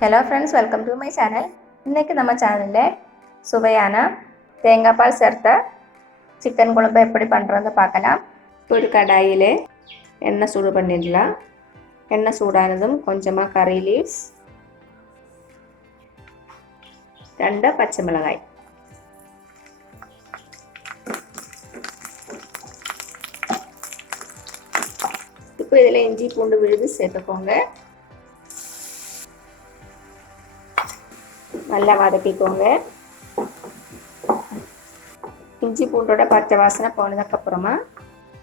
Hello friends, welcome to my channel. இன்றைக்கி நம்ம சேனலில் சுவையான தேங்காய் பால் சேர்த்த சிக்கன் குழம்பு எப்படி பண்ணுறது பார்க்கலாம். ஒரு கடாயில் எண்ணெய் சூடு பண்ணிடலாம். எண்ணெய் சூடானதும் கொஞ்சமாக கறி லீவ்ஸ், 2 பச்சை மிளகாய், இப்போ இதில் இஞ்சி பூண்டு விழுது சேர்த்துக்கோங்க. நல்லா வதக்கிக்கோங்க. இஞ்சி பூண்டோட பச்சை வாசனை போனதுக்கப்புறமா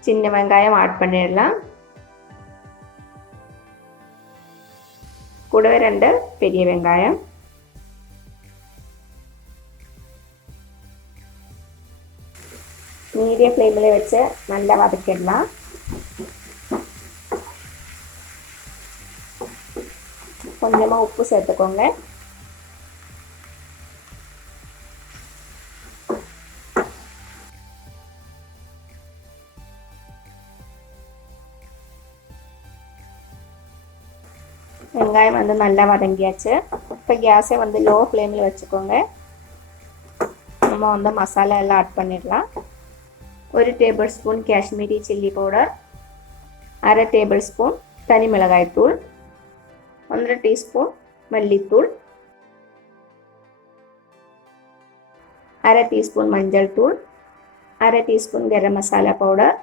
சின்ன வெங்காயம் ஆட் பண்ணிடலாம். கூடவே 2 பெரிய வெங்காயம், மீடியம் ஃப்ளேமில் வச்சு நல்லா வதக்கிடலாம். கொஞ்சமாக உப்பு சேர்த்துக்கோங்க. வெங்காயம் நல்லா வதங்கியாச்சு. இப்போ கேஸை லோ ஃப்ளேமில் வச்சுக்கோங்க. நம்ம மசாலா எல்லாம் ஆட் பண்ணிடலாம். 1 table spoon Kashmiri chilli powder, 1/2 table spoon தனி மிளகாய் தூள், 1 டீஸ்பூன் மல்லித்தூள், 1/2 டீஸ்பூன் மஞ்சள் தூள், 1/2 teaspoon garam masala powder,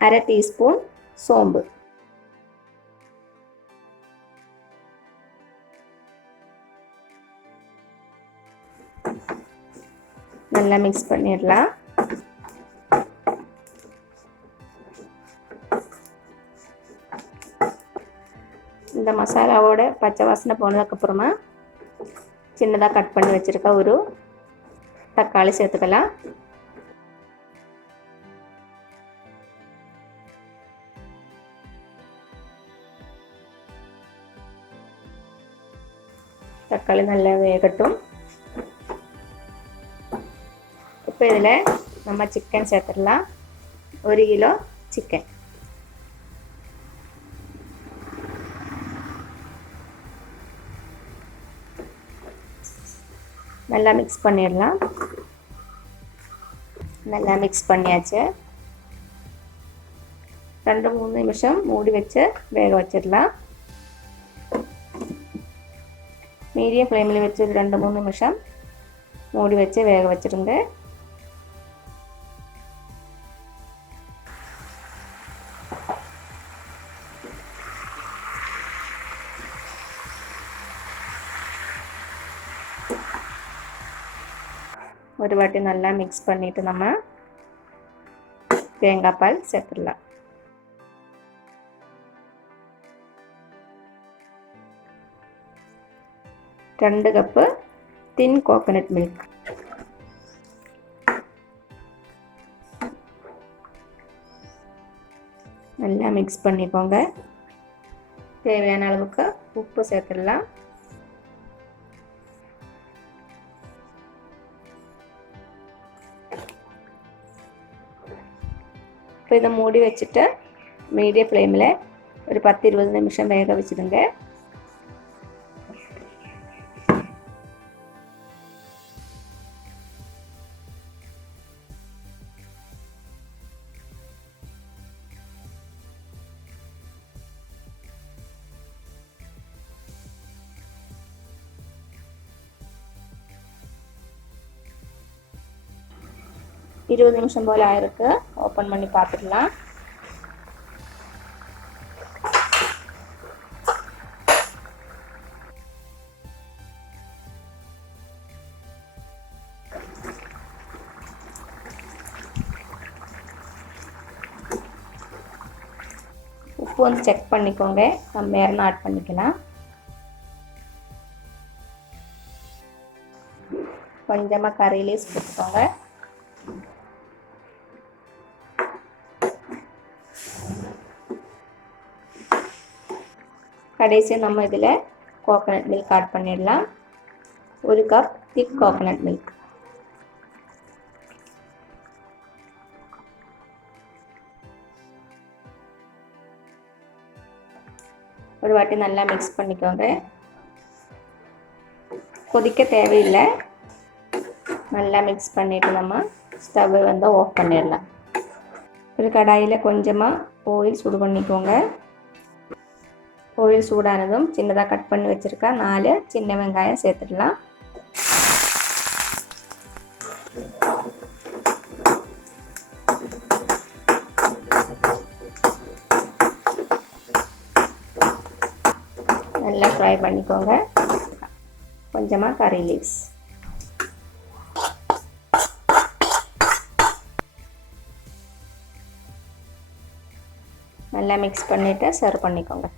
1/2 teaspoon சோம்பு. நல்லா மிக்ஸ் பண்ணிடலாம். இந்த மசாலாவோட பச்சை வாசனை போனதுக்கப்புறமா சின்னதாக கட் பண்ணி வச்சுருக்க ஒரு தக்காளி சேர்த்துக்கலாம். தக்காளி நல்லா வேகட்டும். இப்போ இதில் நம்ம சிக்கன் சேர்த்துடலாம். 1 கிலோ சிக்கன். நல்லா மிக்ஸ் பண்ணிடலாம். நல்லா மிக்ஸ் பண்ணியாச்சு. 2-3 நிமிஷம் மூடி வச்சு வேக வச்சிடலாம். மீடியம் ஃப்ளேமில் வச்சு 2-3 நிமிஷம் மூடி வச்சு வேக வச்சுருங்க. ஒரு வாட்டி நல்லா மிக்ஸ் பண்ணிவிட்டு நம்ம தேங்காய் பால் சேர்த்துடலாம். 2 கப்பு தின் கோகோனட் மில்க், நல்லா மிக்ஸ் பண்ணிக்கோங்க. தேவையான அளவுக்கு உப்பு சேர்த்துடலாம். இப்போ இதை மூடி வச்சுட்டு மீடியம் ஃப்ளேமில் ஒரு 10-20 நிமிஷம் வேக வச்சுடுங்க. இருபது நிமிஷம் போல் ஆயிருக்கு. ஓப்பன் பண்ணி பார்த்துக்கலாம். உப்பு செக் பண்ணிக்கோங்க. கம்மியாக இருந்தால் ஆட் பண்ணிக்கலாம். கொஞ்சமாக கறி லீவ்ஸ் போட்டுக்கோங்க. கடைசி நம்ம இதில் கோகோனட் மில்க் ஆட் பண்ணிடலாம். 1 கப் திக் கோகோனட் மில்க். ஒரு வாட்டி நல்லா மிக்ஸ் பண்ணிக்கோங்க. கொதிக்க தேவையில்லை. நல்லா மிக்ஸ் பண்ணிவிட்டு நம்ம ஸ்டவ்வை வந்து ஆஃப் பண்ணிடலாம். ஒரு கடாயில் கொஞ்சமாக ஆயில் சூடு பண்ணிக்கோங்க. ஆயில் சூடானதும் சின்னதாக கட் பண்ணி வச்சுருக்கா 4 சின்ன வெங்காயம் சேர்த்துடலாம். நல்லா ஃப்ரை பண்ணிக்கோங்க. கொஞ்சமாக கறி லீவ்ஸ், நல்லா மிக்ஸ் பண்ணிவிட்டு சர்வ் பண்ணிக்கோங்க.